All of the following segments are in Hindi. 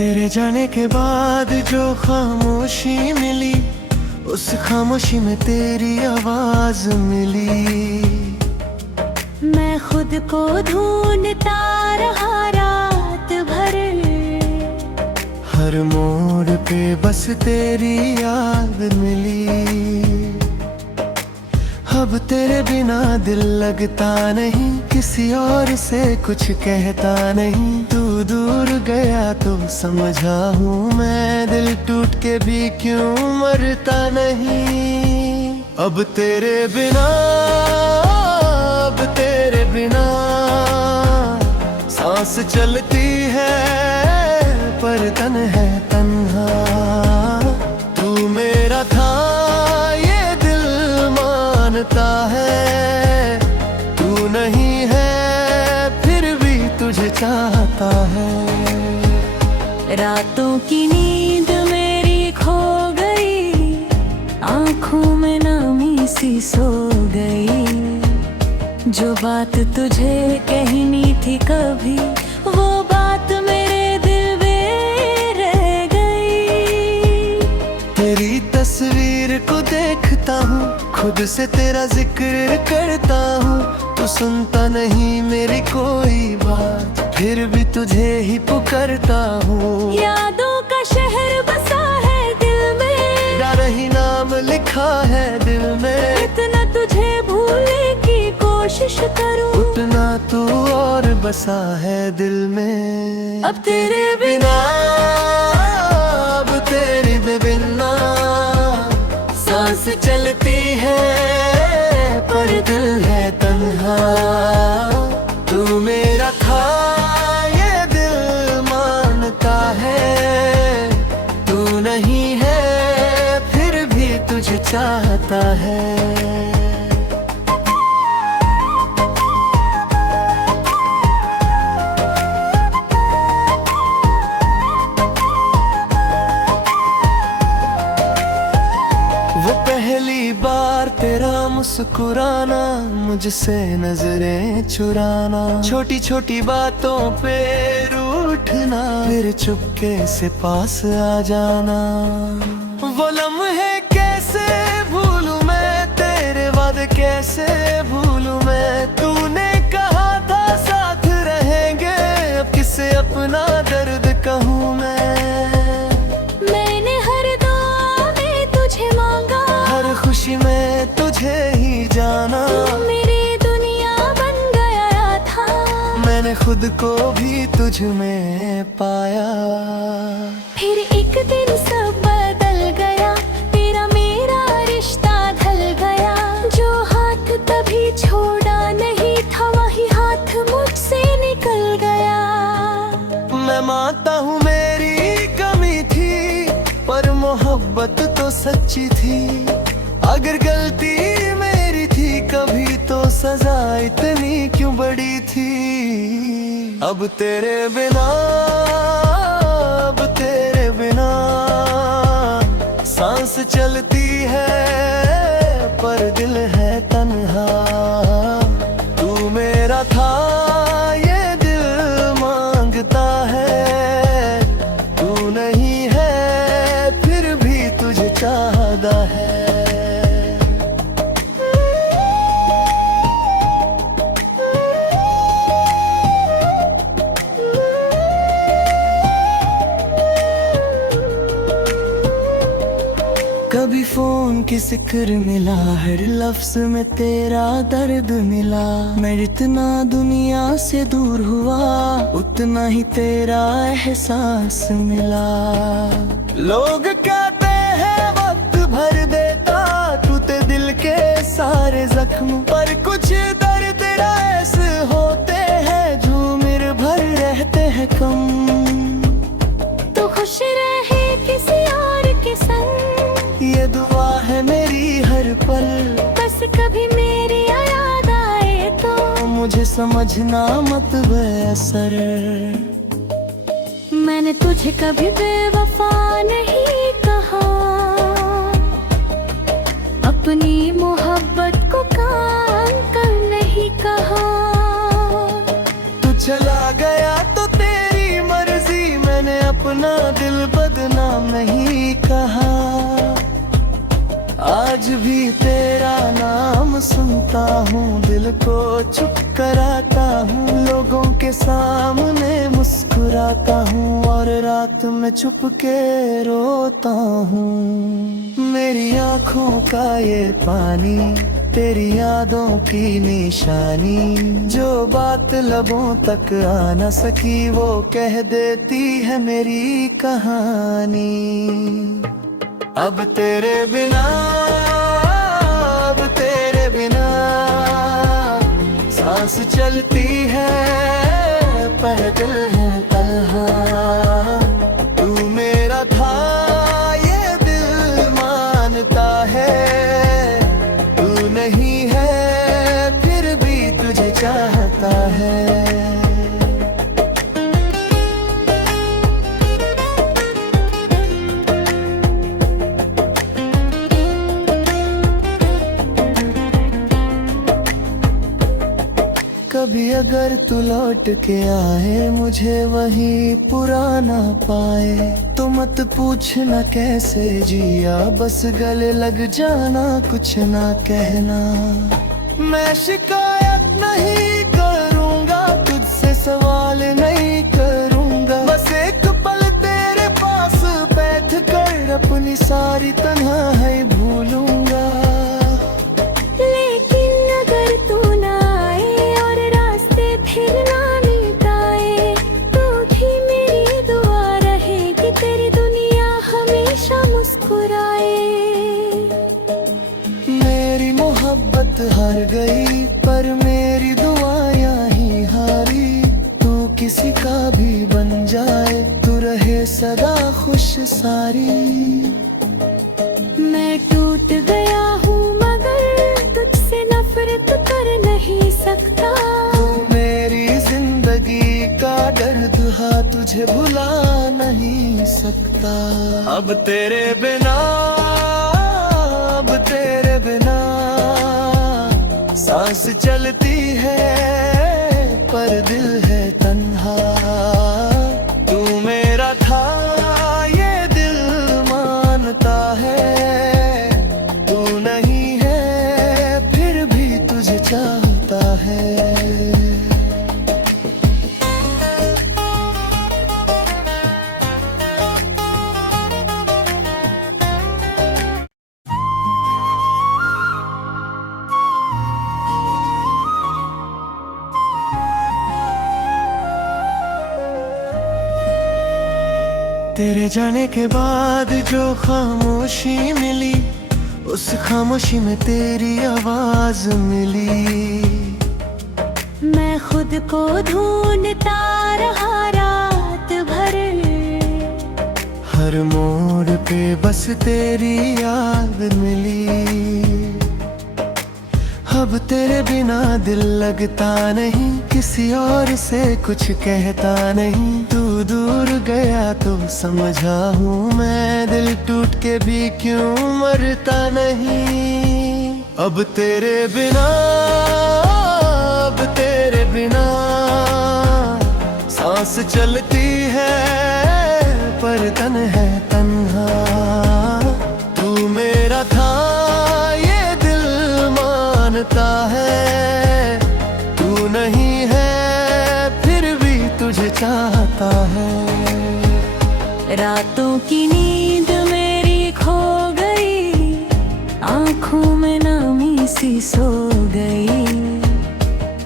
तेरे जाने के बाद जो खामोशी मिली, उस खामोशी में तेरी आवाज मिली। मैं खुद को ढूंढता रहा रात भर, हर मोड़ पे बस तेरी याद मिली। अब तेरे बिना दिल लगता नहीं, किसी और से कुछ कहता नहीं। तू दूर गया तो समझा हूँ मैं, दिल टूट के भी क्यों मरता नहीं। अब तेरे बिना, अब तेरे बिना सांस चलती है पर तन है तन्हा। तू मेरा था ये दिल मानता है, तू नहीं है फिर भी तुझे चाहता है। रातों की नींद मेरी खो गई, आँखों में नामी सी सो गई। जो बात तुझे कहनी थी कभी, वो बात मेरे दिल में रह गई। तेरी तस्वीर को देखता हूँ, खुद से तेरा जिक्र करता हूँ। तू सुनता नहीं मेरी कोई बात, फिर भी तुझे ही पुकारता हूँ। यादों का शहर बसा है दिल में, तेरा ही नाम लिखा है दिल में। इतना तुझे भूलने की कोशिश करूं, उतना तू और बसा है दिल में। अब तेरे बिना, अब तेरे बिना सांस चलती है पर दिल है तन्हा। तू मेरा था ये दिल मानता है, तू नहीं है फिर भी तुझे चाहता है। वो पहली बार तेरा मुस्कुराना, मुझसे नजरें चुराना, छोटी छोटी बातों पे रूठना, फिर चुपके से पास आ जाना। वो लम्हे कैसे भूलूं मैं, तेरे वादे कैसे भूलूं मैं। तूने कहा था साथ रहेंगे, अब किसे अपना दर्द कहूँ मैं। खुशी में तुझे ही जाना, मेरी दुनिया बन गया था। मैंने खुद को भी तुझ में पाया। फिर एक दिन सब बदल गया, तेरा मेरा रिश्ता ढल गया। जो हाथ तभी छोड़ा नहीं था, वही हाथ मुझसे निकल गया। मैं मानता हूँ मेरी कमी थी, पर मोहब्बत तो सच्ची थी। अगर गलती मेरी थी कभी तो सजा इतनी क्यों बड़ी थी। अब तेरे बिना, अब तेरे बिना सांस चलती है पर दिल है तन्हा। तू मेरा था ये दिल मांगता है, तू नहीं है फिर भी तुझे चाहता है। कभी फोन की जिक्र मिला, हर लफ्ज में तेरा दर्द मिला। मैं जितना दुनिया से दूर हुआ, उतना ही तेरा एहसास मिला। लोग कहते हैं वक्त भर देता, टूटे दिल के सारे जख्म, पर कुछ दर्द ऐसे होते हैं जो उम्र भर रहते हैं कम। तो खुश रहे किसी और के संग, ये दुआ है मेरी हर पल। बस कभी मेरी याद आए तो मुझे समझना मत बेअसर। मैंने तुझे कभी बेवफा नहीं कहा, अपनी मोहब्बत को काम कर नहीं कहा। तू चला गया तो तेरी मर्जी, मैंने अपना आज भी तेरा नाम सुनता हूँ, दिल को चुप कराता हूँ, लोगों के सामने मुस्कुराता हूँ और रात में चुप के रोता हूँ। मेरी आँखों का ये पानी तेरी यादों की निशानी, जो बात लबों तक आ न सकी वो कह देती है मेरी कहानी। अब तेरे बिना, अब तेरे बिना सांस चलती है पर दिल है तन्हा। तू मेरा था ये दिल मानता है, तू नहीं है फिर भी तुझे चाहता है। कभी अगर तू लौट के आए, मुझे वही पुराना पाए, तो मत पूछना कैसे जिया, बस गले लग जाना कुछ ना कहना। मैं शिकायत नहीं करूँगा, तुझसे सवाल नहीं करूँगा, बस एक पल तेरे पास बैठ कर अपनी सारी तन्हाई भूलूंगा। हार गई पर मेरी दुआएं ही हारी, तू किसी का भी बन जाए, तू रहे सदा खुश सारी। मैं टूट गया हूँ मगर तुझसे नफरत कर नहीं सकता, तू मेरी जिंदगी का दर्द हा, तुझे भुला नहीं सकता। अब तेरे बिना, अब तेरे बिना सांस चलती है पर दिल है तन्हा। तू मेरा था ये दिल मानता है, तू नहीं है फिर भी तुझे चाहता है। तेरे जाने के बाद जो खामोशी मिली, उस खामोशी में तेरी आवाज मिली। मैं खुद को ढूंढता रहा रात भर, हर मोड़ पे बस तेरी याद मिली। अब तेरे बिना दिल लगता नहीं, किसी और से कुछ कहता नहीं, तू दूर गया तो समझा हूँ मैं, दिल टूट के भी क्यों मरता नहीं। अब तेरे बिना, अब तेरे बिना सांस चलती है पर तन है तन्हा। तू मेरा था ये दिल मानता है, तू नहीं है फिर भी तुझे चाहता है। रातों की नींद मेरी खो गई, आँखों में नामी सी सो गई,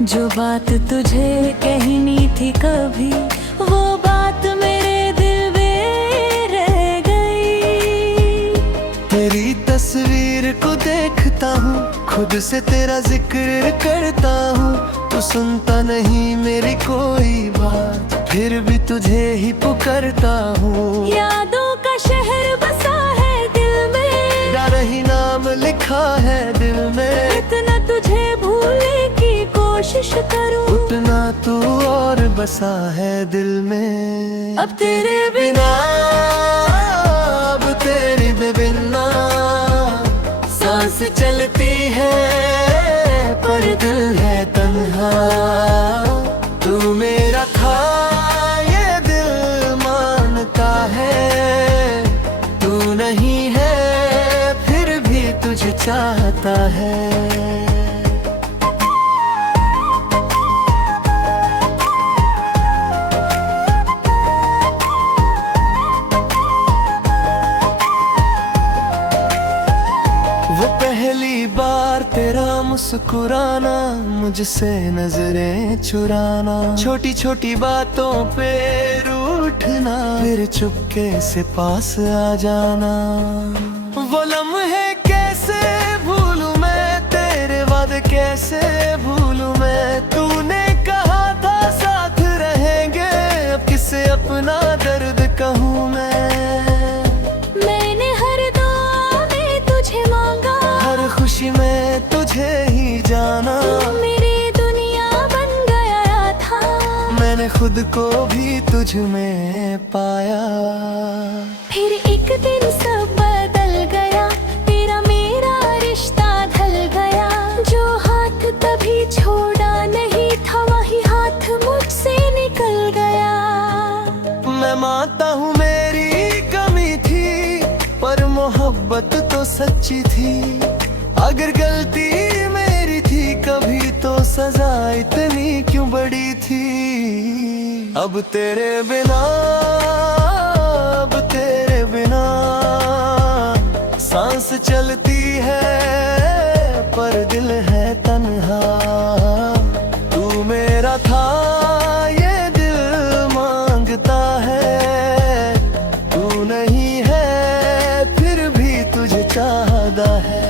जो बात तुझे कहनी थी कभी वो बात मेरे दिल में रह गई। तेरी तस्वीर को देखता हूँ, खुद से तेरा जिक्र करता हूँ, तू सुनता नहीं मेरी कोई बात, फिर भी तुझे ही पुकारता हूँ। यादों का शहर बसा है दिल में, तेरा ही नाम लिखा है दिल में, इतना तुझे भूलने की कोशिश करूं, उतना तू और बसा है दिल में। अब तेरे बिना, अब तेरे बिना सांस चलती है पर दिल है तन्हा। तू मेरा था ये दिल मानता है, तू नहीं है फिर भी तुझे चाहता है। वो पहली बार तेरा मुस्कुराना, मुझसे नजरें चुराना, छोटी छोटी बातों पे रूठना, फिर चुपके से पास आ जाना। वो लम्हे कैसे भूलूं मैं, तेरे वादे कैसे भूलूं मैं। तूने कहा था साथ रहेंगे, अब किसे अपना दर्द कहूँ मैं। मैंने हर दुआ में तुझे मांगा, हर खुशी में तुझे ही जाना। तू मेरी दुनिया बन गया था, मैंने खुद को भी तुझ में पाया। फिर एक दिन सब बदल गया, तेरा मेरा रिश्ता ढल गया। जो हाथ तभी छोड़ा नहीं था, वही हाथ मुझसे निकल गया। मैं मानता हूँ मेरी कमी थी, पर मोहब्बत तो सच्ची थी। अगर गलती मेरी थी कभी, तो सजा इतनी क्यों बड़ी थी। अब तेरे बिना, अब तेरे बिना सांस चलती है, पर दिल है तन्हा। तू मेरा था ये दिल मांगता है, तू नहीं है फिर भी तुझे चाहता है।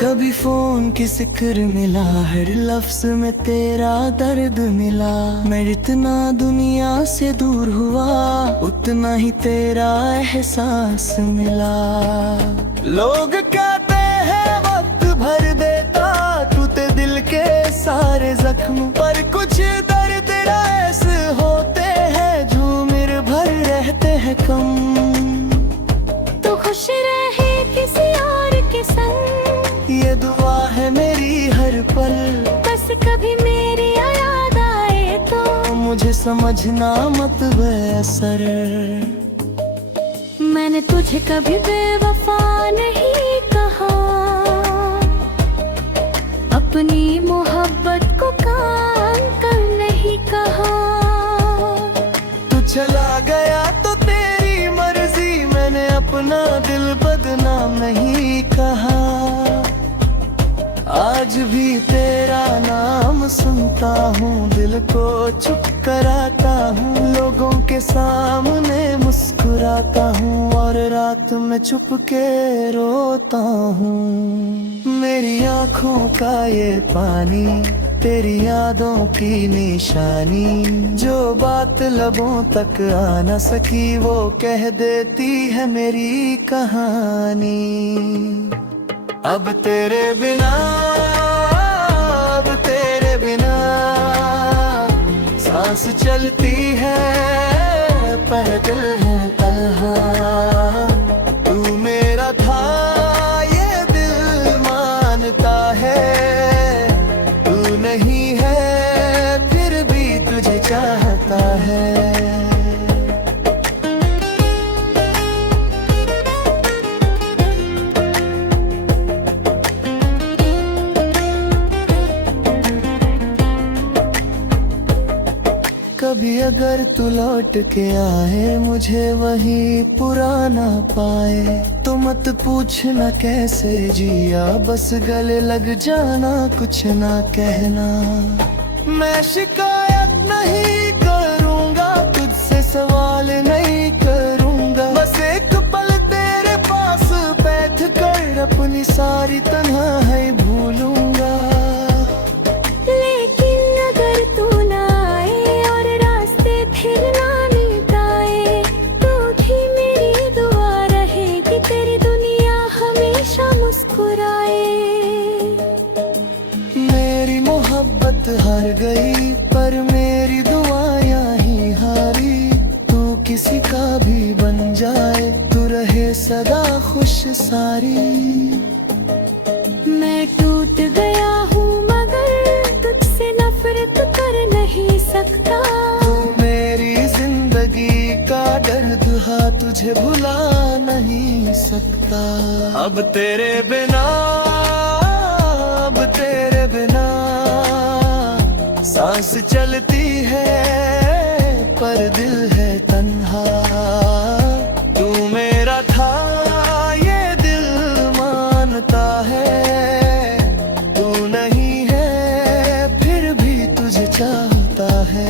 कभी फोन की जिक्र मिला, हर लफ्ज में तेरा दर्द मिला। मैं जितना दुनिया से दूर हुआ, उतना ही तेरा एहसास मिला। लोग कहते हैं वक्त भर देता, टूटे दिल के सारे जख्म, पर कुछ दर्द ऐसे होते हैं जो उम्र भर रहते हैं कम। तू खुश रहे किसी और के संग, ये दुआ है मेरी हर पल। बस कभी मेरी याद आए तो मुझे समझना मत बेअसर। मैंने तुझे कभी बेवफा नहीं कहा, अपनी मोहब्बत को काम कर नहीं कहा। तू चला गया तो तेरी मर्जी, मैंने अपना दिल बदनाम नहीं कहा। आज भी तेरा नाम सुनता हूँ, दिल को चुप कराता हूँ। लोगों के सामने मुस्कुराता हूँ, और रात में चुप के रोता हूँ। मेरी आँखों का ये पानी, तेरी यादों की निशानी। जो बात लबों तक आ न सकी, वो कह देती है मेरी कहानी। अब तेरे बिना, अब तेरे बिना सांस चलती है, पर दिल है तन्हा। तू मेरा था ये दिल मानता है, तू नहीं है फिर भी तुझे चाहता है। कभी अगर तू लौट के आए, मुझे वही पुराना पाए, तो मत पूछना कैसे जिया, बस गले लग जाना, कुछ ना कहना। मैं शिकायत नहीं करूँगा, तुझसे सवाल नहीं करूँगा। बस एक पल तेरे पास बैठ कर अपनी सारी तन्हाई भूलूंगा। लेकिन अगर तू ना आए और रास्ते फिर ना मिटाए, तो भी मेरी दुआ रहेगी, तेरी दुनिया हमेशा मुस्कुराए। मेरी मोहब्बत हार गई, पर मेरी दुआएं ही हारी। तू किसी का भी बन जाए, तू रहे सदा खुश सारी। मैं टूट गया हूँ अब तेरे बिना, अब तेरे बिना सांस चलती है पर दिल है तन्हा। तू मेरा था ये दिल मानता है, तू नहीं है फिर भी तुझे चाहता है।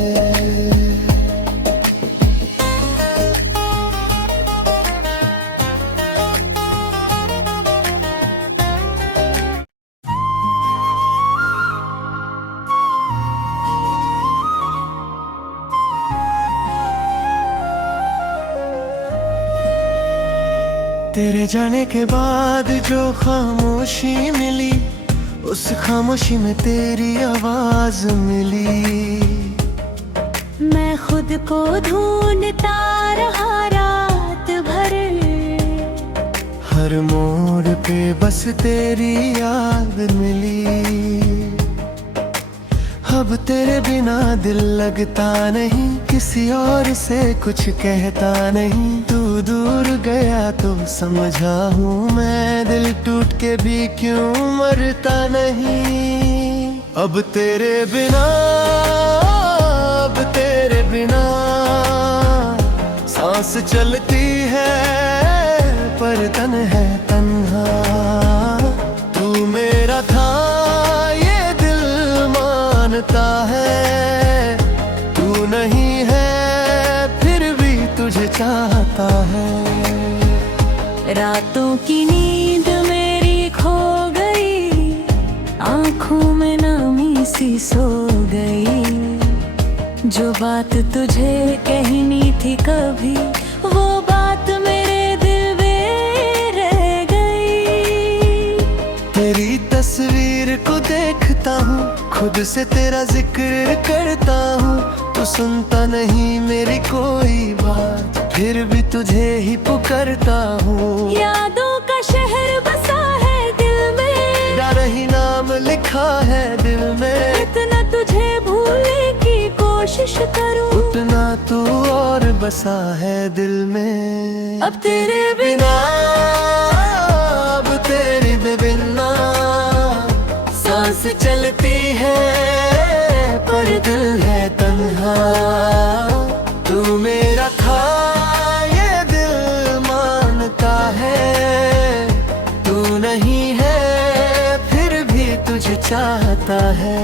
तेरे जाने के बाद जो खामोशी मिली, उस खामोशी में तेरी आवाज मिली। मैं खुद को ढूंढता रहा रात भर, हर मोड़ पे बस तेरी याद मिली। अब तेरे बिना दिल लगता नहीं, किसी और से कुछ कहता नहीं। तू दूर गया तो समझा हूँ मैं, दिल टूट के भी क्यों मरता नहीं। अब तेरे बिना, अब तेरे बिना सांस चलती है पर तन है तन्हा। तू मेरा था ये दिल मानता है, तू नहीं है फिर भी तुझे चाहता है। रातों की नींद मेरी खो गई, आंखों में नामी सी सो गई। जो बात तुझे कहनी थी कभी, वो बात मेरे दिल में रह गई। तेरी तस्वीर को देखता हूँ, खुद से तेरा जिक्र करता हूँ। तू सुनता नहीं मेरी कोई बात, फिर भी तुझे ही पुकारता हूँ। यादों का शहर बसा है दिल में, डर ही नाम लिखा है दिल में। इतना तुझे भूलने की कोशिश करूं, उतना तू और बसा है दिल में। अब तेरे बिना, अब तेरे बिना सांस चलती है पर दिल है तन्हा। तू मेरा था ये दिल मानता है, तू नहीं है फिर भी तुझे चाहता है।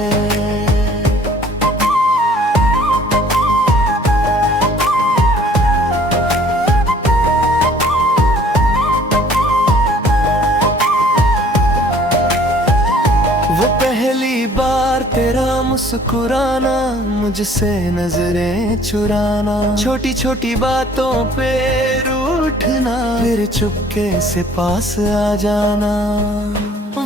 वो पहली बार तेरा मुस्कुराना, मुझसे नजरें चुराना, छोटी छोटी बातों पे रूठना, फिर चुपके से पास आ जाना।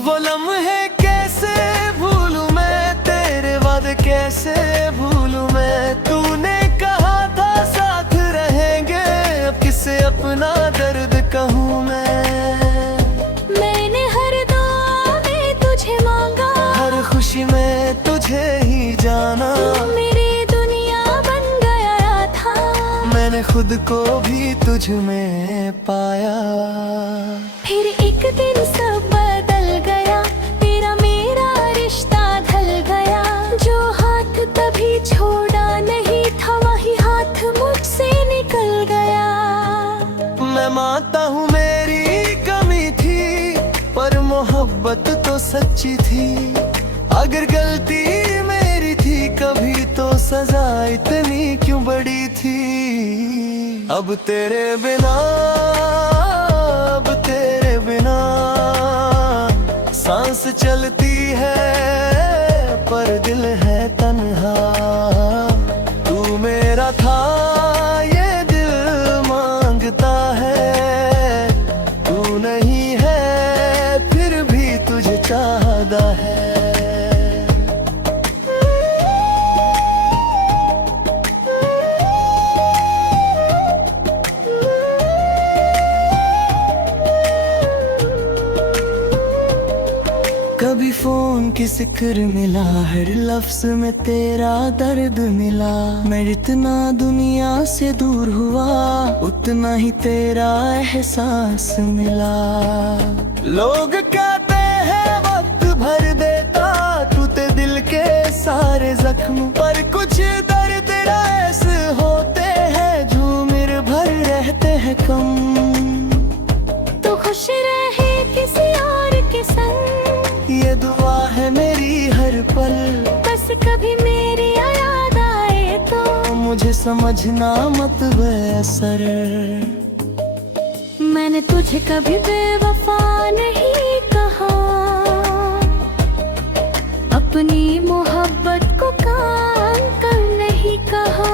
वो लम्हे कैसे भूलूं मैं, तेरे वादे कैसे भूलूं मैं। तूने कहा था साथ रहेंगे, अब किसे अपना दर्द कहूँ मैं। खुशी में तुझे ही जाना, मेरी दुनिया बन गया था। मैंने खुद को भी तुझ में पाया। फिर एक दिन सब बदल गया, तेरा मेरा रिश्ता ढल गया। जो हाथ तभी छोड़ा नहीं था, वही हाथ मुझसे निकल गया। मैं मानता हूँ मेरी कमी थी, पर मोहब्बत तो सच्ची थी। अगर गलती मेरी थी कभी तो सजा इतनी क्यों बड़ी थी। अब तेरे बिना, अब तेरे बिना सांस चलती है पर दिल है तन्हा। तू मेरा था ये दिल मांगता है, तू नहीं है फिर भी तुझे चाहता है। कभी फोन की जिक्र मिला, हर लफ्ज में तेरा दर्द मिला। मैं जितना दुनिया से दूर हुआ, उतना ही तेरा एहसास मिला। लोग कहते हैं वक्त भर देता टूटे दिल के सारे जख्म, पर कुछ दर्द ऐसे होते हैं जो उम्र भर रहते हैं कम। तो खुश रहे किसी और के संग, ये दुआ है मेरी हर पल। बस कभी मेरी याद आए तो मुझे समझना मत बेअसर। मैंने तुझे कभी बेवफा नहीं कहा, अपनी मोहब्बत को काम कर नहीं कहा।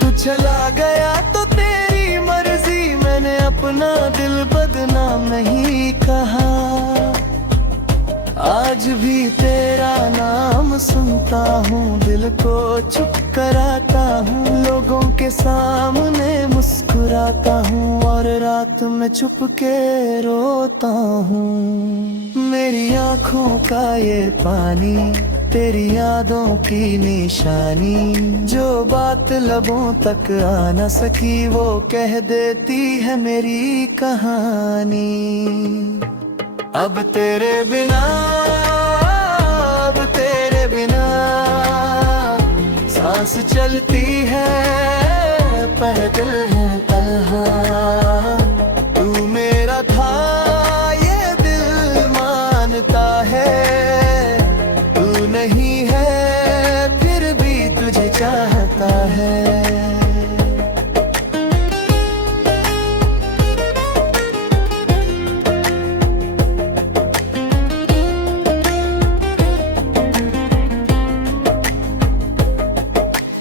तू चला गया तो तेरी मर्जी, मैंने अपना दिल बदनाम नहीं कहा। आज भी तेरा नाम सुनता हूँ, दिल को चुप कराता हूँ, लोगों के सामने मुस्कुराता हूँ और रात में चुप के रोता हूँ। मेरी आँखों का ये पानी तेरी यादों की निशानी, जो बात लबों तक आ न सकी वो कह देती है मेरी कहानी। अब तेरे बिना, अब तेरे बिना सांस चलती है पर दिल है तन्हा। तू मेरा था ये दिल मानता है, तू नहीं है फिर भी तुझे चाहता है।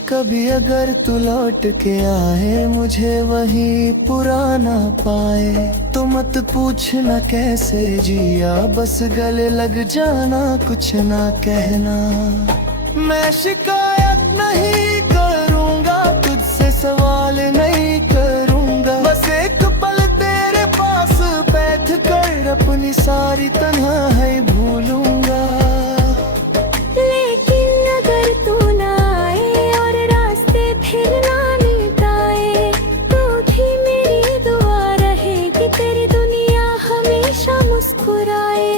कभी अगर तू लौट के आए मुझे वही पुराना पाए, तो मत पूछना कैसे जिया, बस गले लग जाना कुछ ना कहना। मैं शिकायत नहीं करूँगा तुझसे, सवाल नहीं करूँगा, बस एक पल तेरे पास बैठ कर अपनी सारी तन्हाई भूलूंगा। लेकिन अगर तू ना आए और रास्ते फिर ना मिटाए, तो भी मेरी दुआ रहेगी तेरी दुनिया हमेशा मुस्कुराए।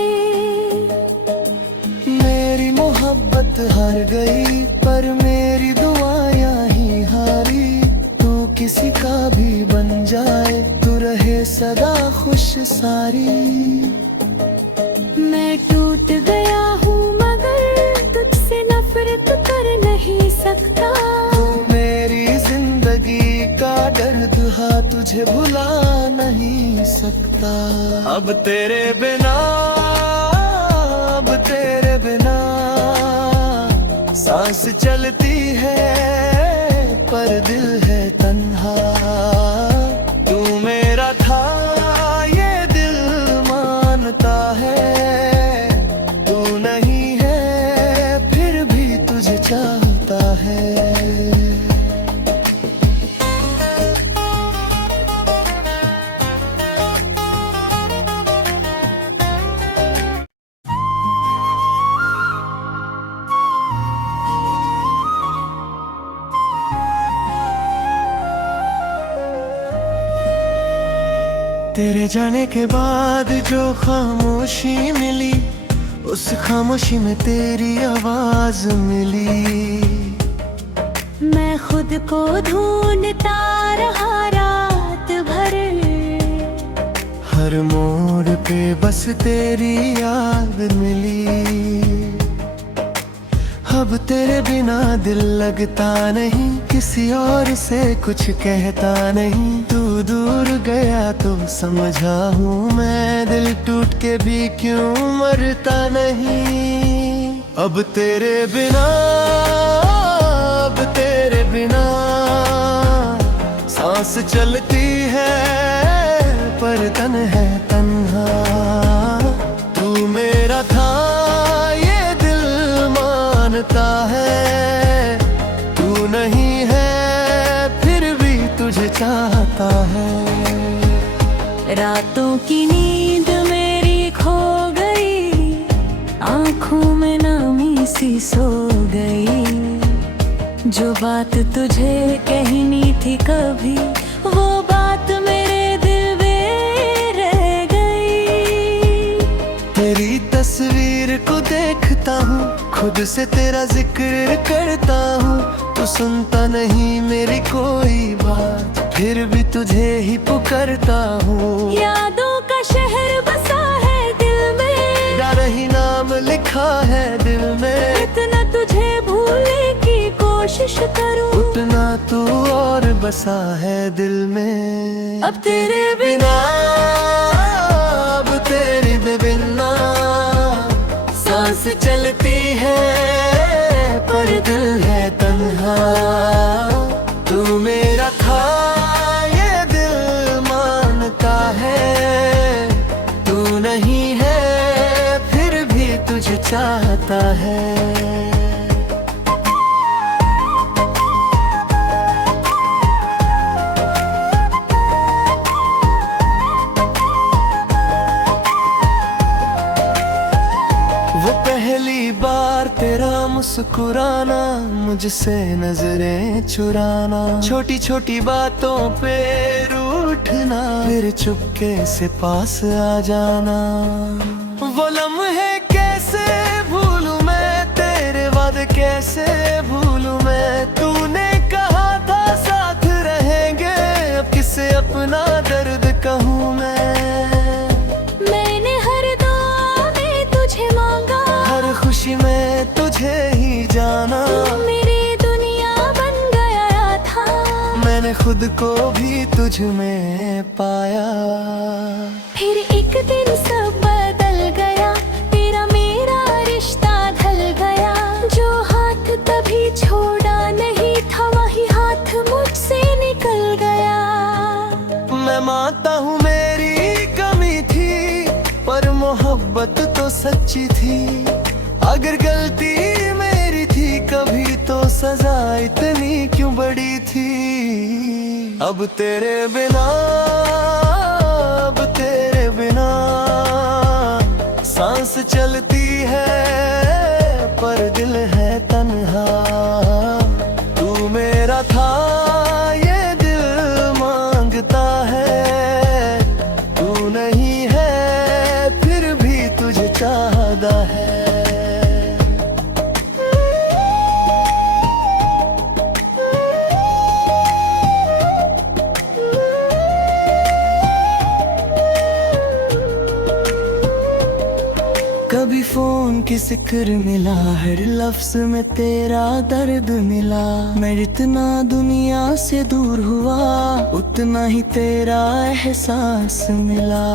मेरी मोहब्बत हार गई पर मेरी दुआएं ही हारी। तू किसी का भी बन जाए, तू रहे सदा खुश सारी। मैं टूट गया हूँ मगर तुझसे नफरत कर नहीं सकता। तू मेरी जिंदगी का दर्द हा, तुझे भुला नहीं सकता। अब तेरे बिना, अब तेरे बिना सांस चलती है पर दिल है तन्हा। तू मेरा था ये दिल मानता है, तू नहीं है फिर भी तुझे चाहता है। तेरे जाने के बाद जो खामोशी मिली, उस खामोशी में तेरी आवाज मिली। मैं खुद को ढूंढता रहा रात भर, हर मोड़ पे बस तेरी याद मिली। अब तेरे बिना दिल लगता नहीं, किसी और से कुछ कहता नहीं। तू दूर गया तो समझा हूँ मैं, दिल टूट के भी क्यों मरता नहीं। अब तेरे बिना, अब तेरे बिना सांस चलती है पर तन है तन्हा। तू मेरा था ये दिल मानता है, तू नहीं है फिर भी तुझे चाहता है। रातों की नींद मेरी खो गई, आँखों में नामी सी सो गई। जो बात तुझे कहनी थी कभी, वो बात मेरे दिल में रह गई। तस्वीर को देखता हूँ, खुद से तेरा जिक्र करता हूँ। तू सुनता नहीं मेरी कोई बात, फिर भी तुझे ही पुकारता हूँ। यादों का शहर बसा है दिल में, डर ही नाम लिखा है दिल में। इतना तुझे भूलने की कोशिश करूं, उतना तू और बसा है दिल में। अब तेरे बिना, अब तेरे बिना सांस चलती है, पर दिल है तन्हा। तू मेरा था ये दिल मानता है, तू नहीं है फिर भी तुझे चाहता है। वो पहली बार तेरा मुस्कुराना, मुझसे नजरें चुराना, छोटी छोटी बातों पे रूठना, फिर चुपके से पास आ जाना। वो लम्हे कैसे भूलूं मैं, तेरे वादे कैसे भूलूं मैं। तूने कहा था साथ रहेंगे, अब किसे अपना दर्द कहूँ मैं। खुशी में तुझे ही जाना, मेरी दुनिया बन गया था। मैंने खुद को भी तुझ में पाया। फिर एक दिन सब बदल गया, तेरा मेरा रिश्ता ढल गया। जो हाथ तभी छोड़ा नहीं था, वही हाथ मुझसे निकल गया। मैं मानता हूँ मेरी कमी थी, पर मोहब्बत तो सच्ची थी। अगर गलती मेरी थी कभी, तो सजा इतनी क्यों बड़ी थी। अब तेरे बिना, अब तेरे बिना सांस चलती है, पर दिल है तन्हा। तू मेरा था ये दिल मांगता है, तू नहीं है फिर भी तुझे चाहता है। कभी फोन की जिक्र मिला, हर लफ्ज में तेरा दर्द मिला। मैं जितना दुनिया से दूर हुआ, उतना ही तेरा एहसास मिला।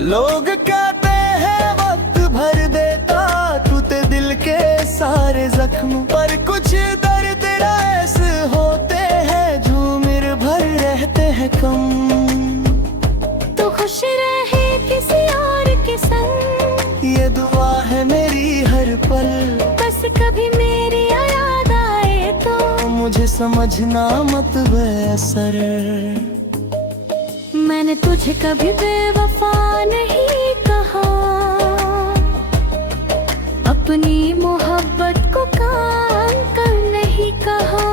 लोग कहते हैं वक्त भर देता, टूटे दिल के सारे जख्म, पर कुछ दर्द ऐसे होते हैं जो उम्र भर रहते हैं कम। तो खुश रहे किसी और के संग, ये दुआ है मेरी हर पल। बस कभी मेरी याद आए तो मुझे समझना मत बेअसर। मैंने तुझे कभी बेवफा नहीं कहा, अपनी मोहब्बत को काम कर नहीं कहा।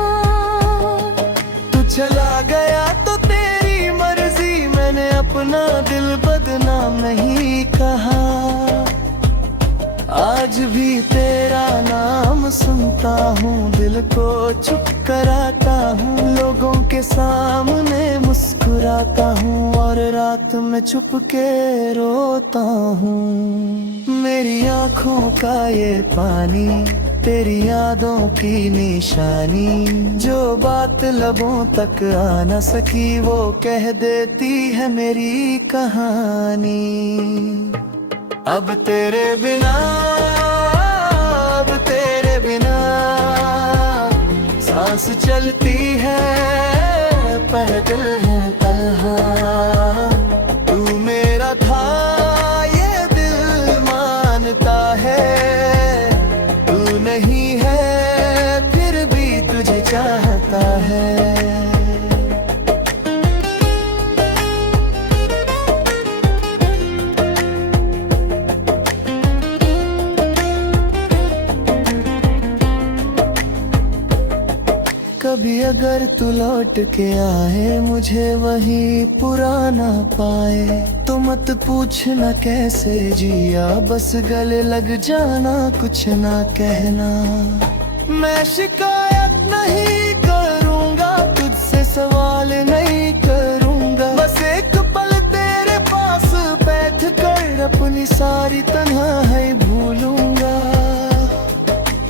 तू चला गया तो तेरी मर्जी, मैंने अपना दिल बदनाम नहीं कहा। आज भी तेरा नाम सुनता हूँ, दिल को चुप कराता हूँ। लोगों के सामने मुस्कुराता हूँ, और रात में चुप के रोता हूँ। मेरी आँखों का ये पानी, तेरी यादों की निशानी। जो बात लबों तक आ न सकी, वो कह देती है मेरी कहानी। अब तेरे बिना, अब तेरे बिना सांस चलती है, पर दिल है तन्हा। तू मेरा था ये दिल मानता है, तू नहीं है फिर भी तुझे चाहता है। कभी अगर तू लौट के आए, मुझे वही पुराना पाए, तो मत पूछना कैसे जिया, बस गले लग जाना, कुछ ना कहना। मैं शिकायत नहीं करूँगा, तुझसे सवाल नहीं करूँगा, बस एक पल तेरे पास बैठ कर अपनी सारी तन्हाई भूलूंगा।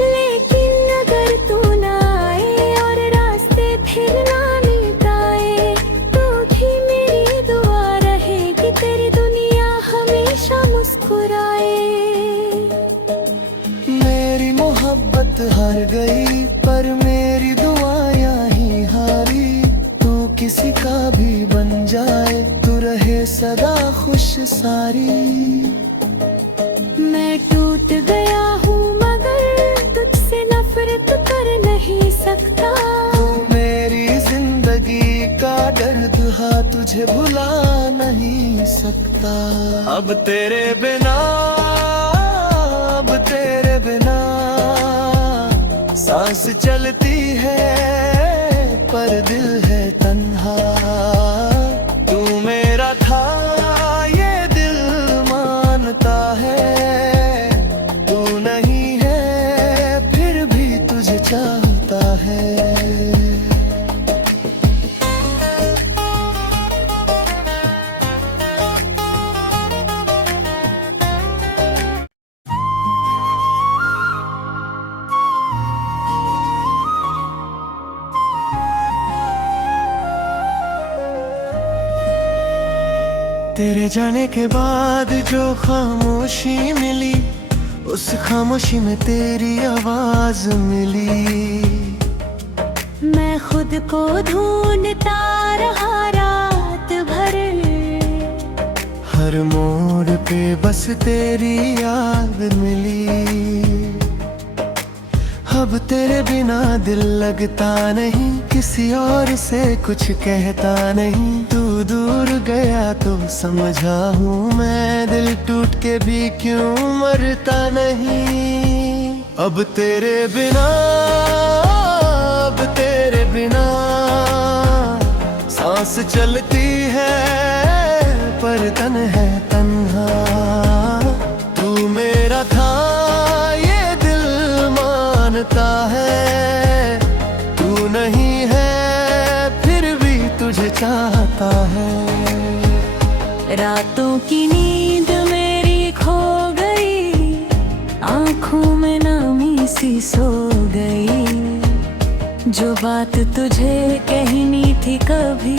लेकिन अगर तू ना आए और रास्ते फिर ना मिट आए, तो भी मेरी दुआ रहेगी तेरी दुनिया हमेशा मुस्कुराए। मेरी मोहब्बत हार गई पर मेरी दुआएं ही हारी, तू किसी का भी बन जाए, तू रहे सदा खुश सारी। मैं टूट गया हूँ मगर तुझसे नफरत कर नहीं सकता। तू मेरी जिंदगी का दर्द, हाँ तुझे भुला नहीं सकता। अब तेरे बिना, अब तेरे बिना सांस चलती है पर दिल है तन्हा। तू मेरा था ये दिल मानता है, तू नहीं है फिर भी तुझे चाहता है। तेरे जाने के बाद जो खामोशी मिली, उस खामोशी में तेरी आवाज मिली। मैं खुद को ढूंढता रहा रात भर, हर मोड़ पे बस तेरी याद मिली। अब तेरे बिना दिल लगता नहीं, किसी और से कुछ कहता नहीं। तू दूर गया तो समझा हूँ मैं, दिल टूट के भी क्यों मरता नहीं। अब तेरे बिना, अब तेरे बिना सांस चलती है पर तन है तन्हा। तू मेरा था ये दिल मानता है, तू नहीं है फिर भी तुझे चाहता है। रातों की नींद मेरी खो गई, आँखों में नामी सी सो गई। जो बात तुझे कहनी थी कभी